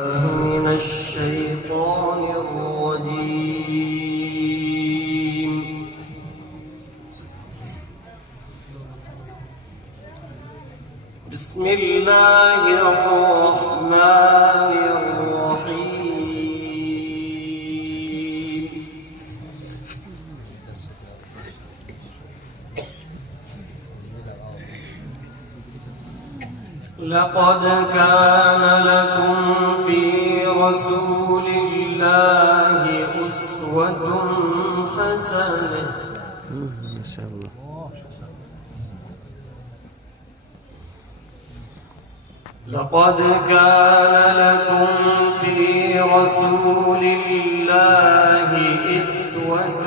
من الشيطان الرجيم. بسم الله الرحمن الرحيم. لقد كان لكم في رسول الله أسوة حسنة. ما شاء الله. لقد كان لكم في رسول الله أسوة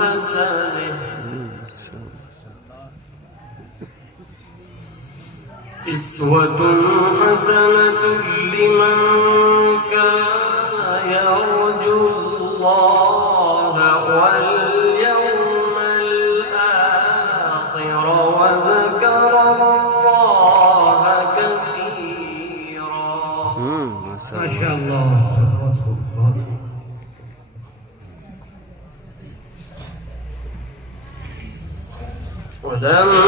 حسنة. أسوة حسنة لمن كان يرجو الله واليوم الآخر وذكر الله كثيرا. ما شاء الله. ولما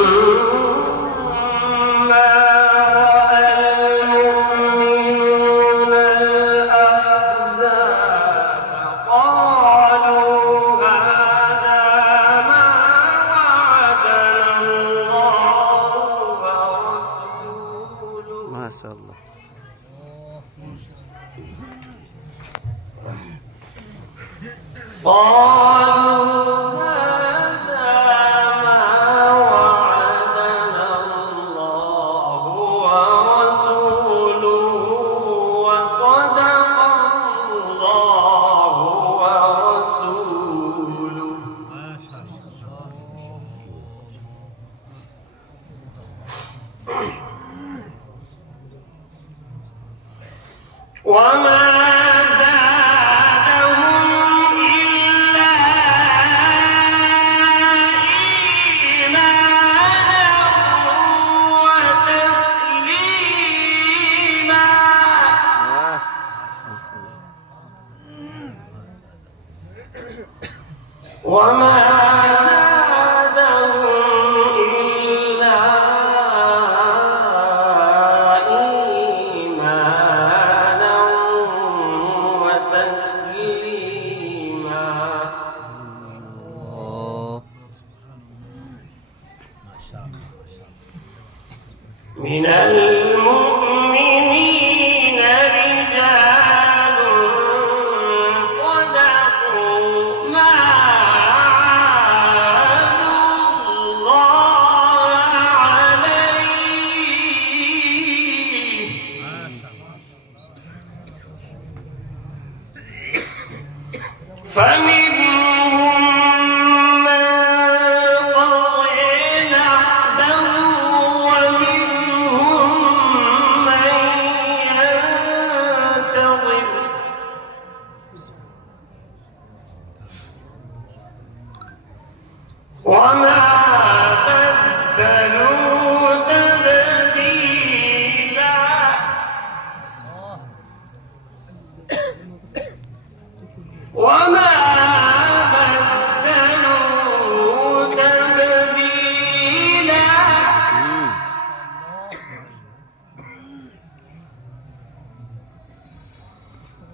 رأى المؤمنون الأحزاب قالوا هذا ما وعدنا الله ورسوله. ما شاء الله. قالوا هذا ما وعدنا الله ورسوله وصدق الله ورسوله. وما زادهم إلا إيمانا وتسليما. وما زادهم إلا إيمانا وتسليما. من المؤمنين رجال صدقوا ما عاهدوا الله عليه. فمنهم من قضى نحبه ومنهم من ينتظر وما بدلوا تبديلا. وما بدلوا تبديلا.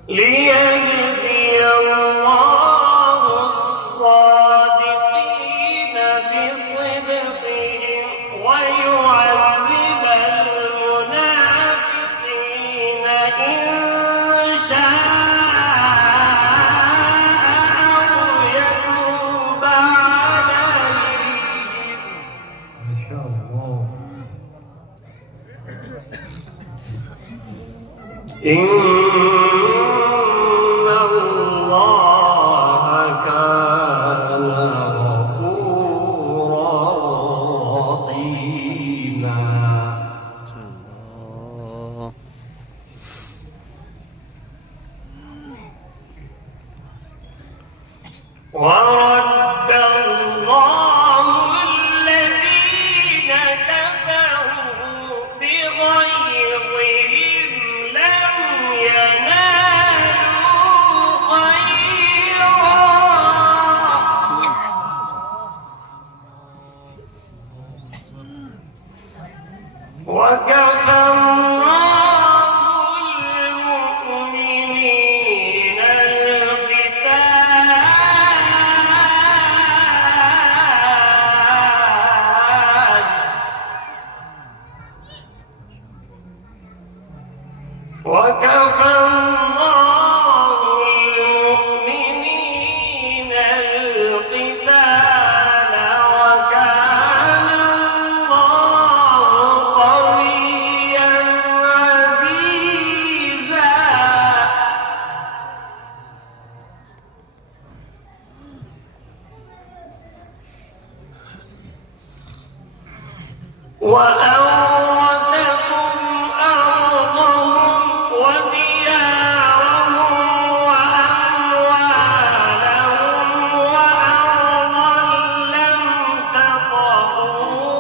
ليجزي الله الصادقين بصدقهم ويعذب المنافقين إن شاء أو يتوب عليهم. ما شاء الله. إن الله كان غفورا رحيما. ورد الله الذين كفروا بغيظهم لم وكفى الله المؤمنين القتال وكان الله قويا عزيزا وأورثكم أرضهم وديارهم وأموالهم وأرضا لم تطئوها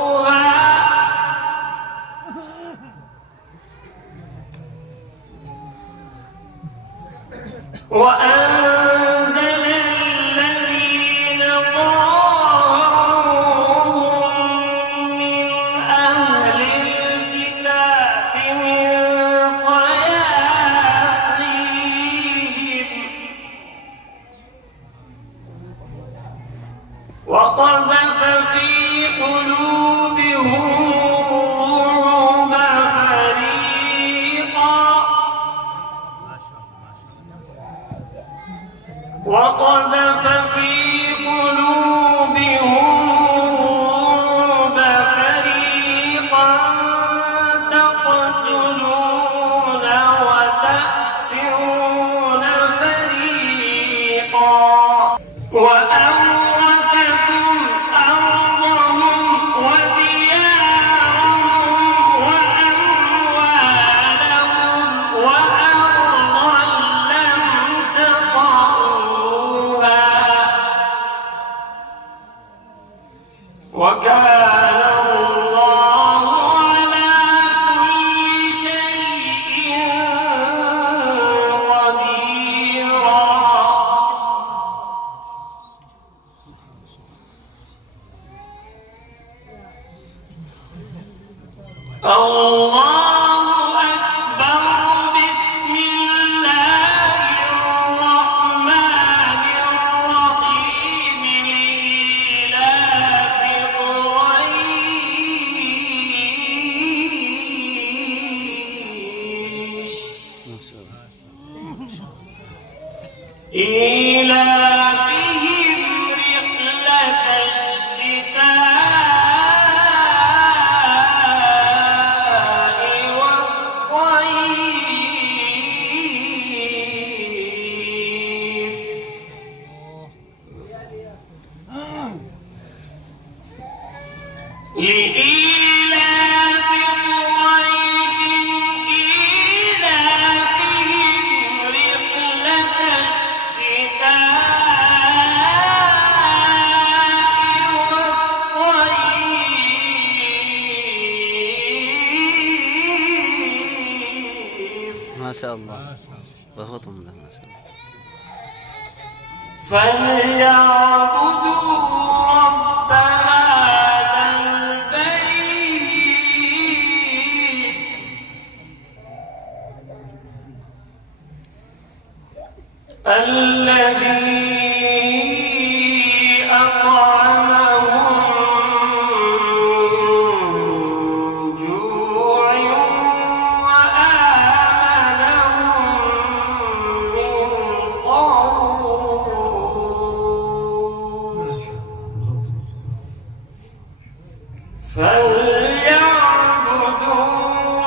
وأنزل الذين ظاهروهم من أهل الكتاب من صياصيهم وقذف في قلوبهم الرعب فريقا وقذف في قلوبهم الرعب فريقا تقتلون وتأسرون فريقا وأورثكم أرضهم وديارهم وأموالهم وأرضا لم تطئوها وكان الله على كل شيء قديرا الله أكبر بسم الله الرحمن الرحيم لإيلاف قريش إيلافهم رحلة الشتاء والصيف لإيلاف قريش إيلافهم رحلة الشتاء والصيف ما شاء الله. बहुत उम्दा ما شاء الله. فليعبدوا رب هذا البيت الذي أطعمهم من جوع وآمنهم من خوف فليعبدوا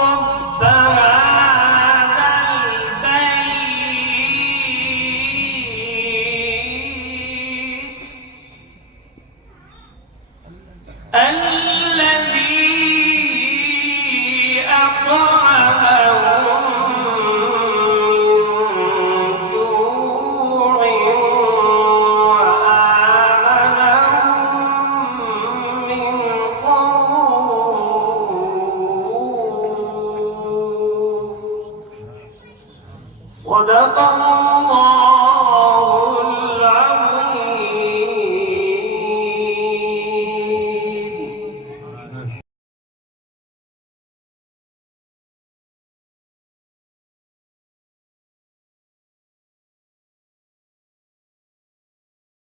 رب هذا البيت الذي أطعمهم من جوع وآمنهم من خوف صدق الله